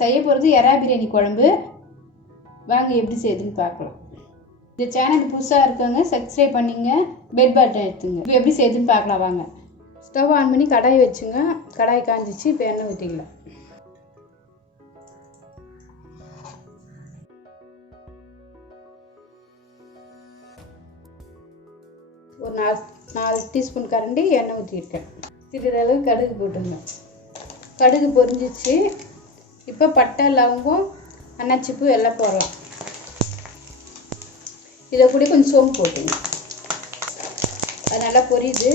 செய்ய போகிறது எறா பிரியாணி குழம்பு. வாங்க எப்படி செய்யுதுன்னு பார்க்கலாம். இந்த சேனல் புதுசாக இருக்கவங்க சப்ஸ்கிரைப் பண்ணிங்க, பெல் பட்டன் எடுத்துங்க. இப்போ எப்படி செய்யுதுன்னு பார்க்கலாம் வாங்க. ஸ்டவ் ஆன் பண்ணி கடாய் வச்சுங்க. கடாய் காஞ்சிச்சு. இப்போ எண்ணெய் ஊற்றிக்கலாம். ஒரு 4 டீஸ்பூன் கரண்டி எண்ணெய் ஊற்றிருக்கேன். சிறிதளவு கடுகு போட்டுங்க. கடுகு பொரிஞ்சிச்சு. இப்போ பட்டை, லவங்கம், அன்னாச்சிப்பூ எல்லாம் போடலாம். இதை கூட கொஞ்சம் சோம்பு போட்டுங்க. அது நல்லா பொரியுது.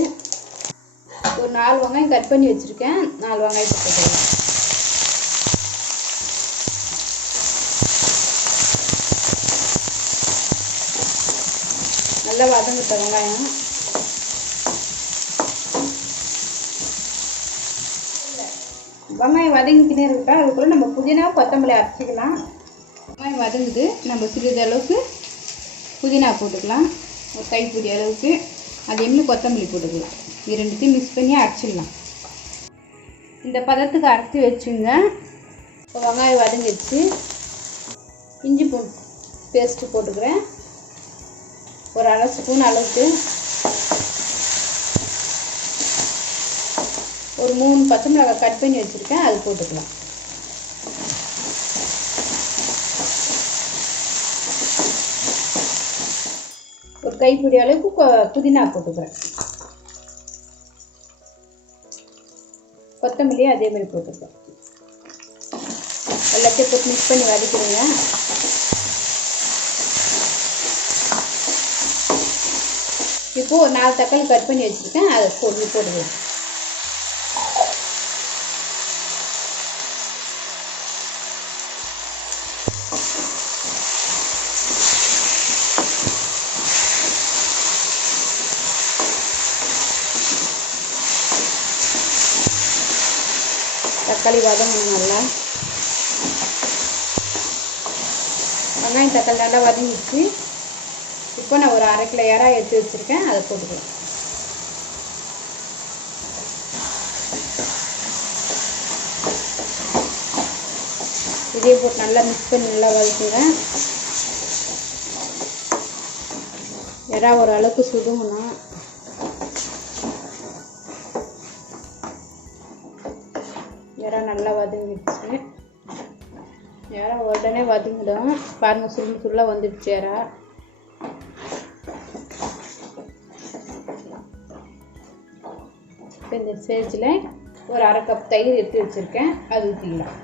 ஒரு 4 வெங்காயம் கட் பண்ணி வச்சுருக்கேன். 4 வெங்காயத்தை போட்டுக்கலாம். நல்லா வதங்கிட்ட வெங்காயம். வெங்காயம் வதங்கிக்கிட்டே இருக்கா. அதுக்குள்ளே நம்ம புதினா, கொத்தமல்லி அரைச்சிக்கலாம். வெங்காயம் வதங்குது. நம்ம சிறிதளவுக்கு புதினா போட்டுக்கலாம். ஒரு கைப்பிடி அளவுக்கு. அதே மாதிரி கொத்தமல்லி போட்டுக்கலாம். இது ரெண்டுத்தையும் மிக்ஸ் பண்ணி அரைச்சிடலாம். இந்த பதத்துக்கு அரைச்சி வச்சுங்க. இப்போ வெங்காயம் வதங்கிடுச்சு. இஞ்சி பூண்டு பேஸ்ட்டு போட்டுக்கிறேன். ஒரு 1/2 ஸ்பூன் அளவுக்கு. ஒரு 3 பச்சை மிளகாய் கட் பண்ணி வச்சுருக்கேன். அது போட்டுக்கலாம். ஒரு கைப்பிடி அளவுக்கு புதினா போட்டுக்கிறேன். கொத்தமல்லியை அதே மாதிரி போட்டுக்கிறேன். எல்லாத்தையும் போட்டு மிக்ஸ் பண்ணி வதக்கிடுங்க. இப்போது ஒரு 4 தக்காளி கட் பண்ணி வச்சுருக்கேன். அதை போடுவேன். தக்காளி வதங்கணும் நல்லா. வெங்காயம் தக்காளி நல்லா வதங்கிடுச்சு. இப்போ நான் ஒரு 1/2 கிலோ எறா எடுத்து வச்சுருக்கேன். அதை போட்டுக்கலாம். இதே போட்டு நல்லா மிக்ஸ் பண்ணி நல்லா வதக்குவேன். எறா ஒரு அளவுக்கு சுடுங்கணும். எறா நல்லா வதங்கிடுச்சு. எறா உடனே வதங்கிடும். பாருங்கள், சுருளாக வந்துடுச்சு எறா. இப்போ இந்த ஸ்டேஜில் ஒரு 1/2 கப் தயிர் எடுத்து வச்சுருக்கேன். அது ஊற்றிக்கலாம்.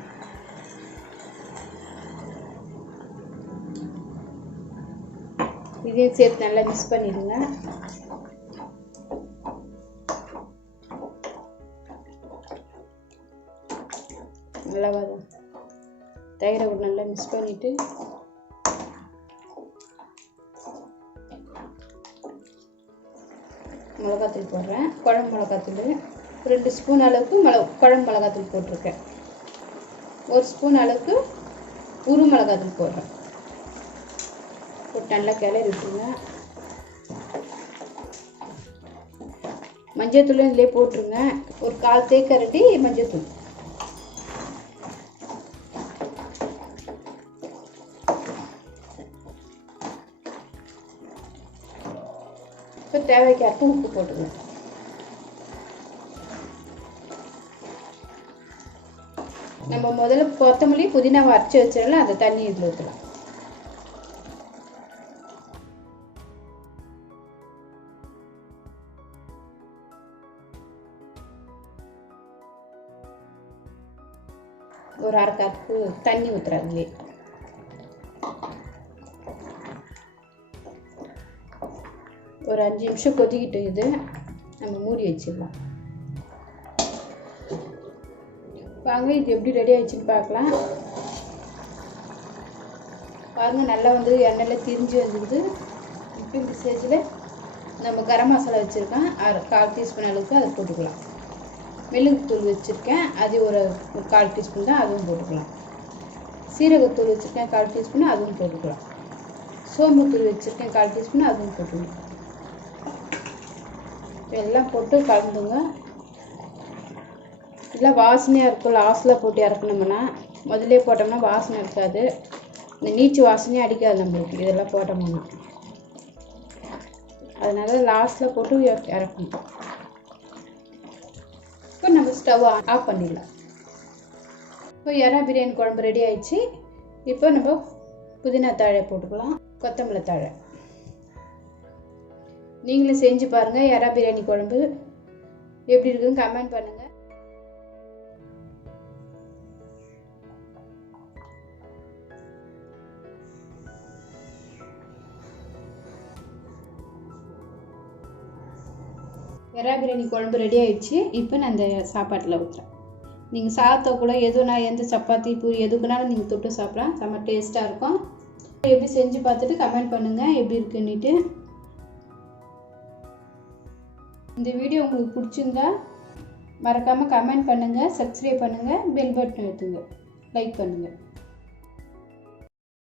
இதையும் சேர்த்து நல்லா மிக்ஸ் பண்ணிடுங்க. நல்லா தயிரை நல்லா மிக்ஸ் பண்ணிவிட்டு மிளகாத்தூள் போடுறேன். குழம்பு மிளகாத்தூள் 2 ஸ்பூன் அளவுக்கு குழம்பு மிளகாத்தூள் போட்டிருக்கேன். 1 ஸ்பூன் அளவுக்கு உரு மிளகாத்தூள் போடுறேன். போட்டு நல்லா கிளறி விட்டுருங்க. மஞ்சள் இதிலே போட்டுருங்க. ஒரு 1/4 தேக்கரண்டி மஞ்சள் தூள். இப்போ தேவைக்கேற்ப உப்பு போட்டுக்கலாம். நம்ம முதல்ல கொத்தமல்லி, புதினாவை அரைச்சி வச்சிடலாம். அந்த தண்ணி இதில் ஊற்றலாம். ஒரு 1/2 கப்பு தண்ணி ஊற்றுறாங்களே. ஒரு 5 நிமிஷம் கொதிக்கிட்டு இது நம்ம மூடி வச்சிடலாம். வாங்க இது எப்படி ரெடி ஆயிடுச்சுன்னு பார்க்கலாம். பாருங்கள், நல்லா வந்து எண்ணெயில் திரிஞ்சு வந்துடுது. இப்போ இந்த ஸ்டேஜில் நம்ம கரம் மசாலா வச்சுருக்கேன். 1/4 டீஸ்பூன் அளவுக்கு அதை போட்டுக்கலாம். மிளகுத்தூள் வச்சுருக்கேன். அது ஒரு 1/4 டீஸ்பூன் தான். அதுவும் போட்டுக்கலாம். சீரகத்தூள் வச்சுருக்கேன் 1/4 டீஸ்பூன். அதுவும் போட்டுக்கலாம். சோம்புத்தூள் வச்சுருக்கேன் 1/4 டீஸ்பூன். அதுவும் போட்டுக்கலாம். எல்லாம் போட்டு கலந்துங்க. இதெல்லாம் வாசனையாக இருக்கும். லாஸ்ட்டில் போட்டு இறக்கணும்னா முதல்ல போட்டோம்னா வாசனை இருக்காது, இந்த நீச்சு வாசனையே அடிக்காது நம்மளுக்கு இதெல்லாம் போட்டோம்னா. அதனால் லாஸ்ட்டில் போட்டு இறக்கணும். இப்போ நம்ம ஸ்டவ் ஆஃப் பண்ணிடலாம். இப்போ எறா பிரியாணி குழம்பு ரெடி ஆயிடுச்சு. இப்போ நம்ம புதினா தழை போட்டுக்கலாம், கொத்தமல்லி தழை. நீங்களும் செஞ்சு பாருங்கள். எறா பிரியாணி குழம்பு எப்படி இருக்குன்னு கமெண்ட் பண்ணுங்கள். எறா பிரியாணி குழம்பு ரெடி ஆயிடுச்சு. இப்போ நான் அந்த சாப்பாட்டில் ஊற்றுறேன். நீங்கள் சாதத்தை கூட எதுனா எந்த சப்பாத்தி பூரி எதுக்குனாலும் நீங்கள் தொட்டு சாப்பிடலாம், செம்ம டேஸ்ட்டாக இருக்கும். எப்படி செஞ்சு பார்த்துட்டு கமெண்ட் பண்ணுங்கள் எப்படி இருக்குன்னுட்டு. இந்த வீடியோ உங்களுக்கு பிடிச்சிருந்தா மறக்காமல் கமெண்ட் பண்ணுங்கள், சப்ஸ்கிரைப் பண்ணுங்கள், பெல் பட்டன் எடுத்துங்க, லைக் பண்ணுங்கள்.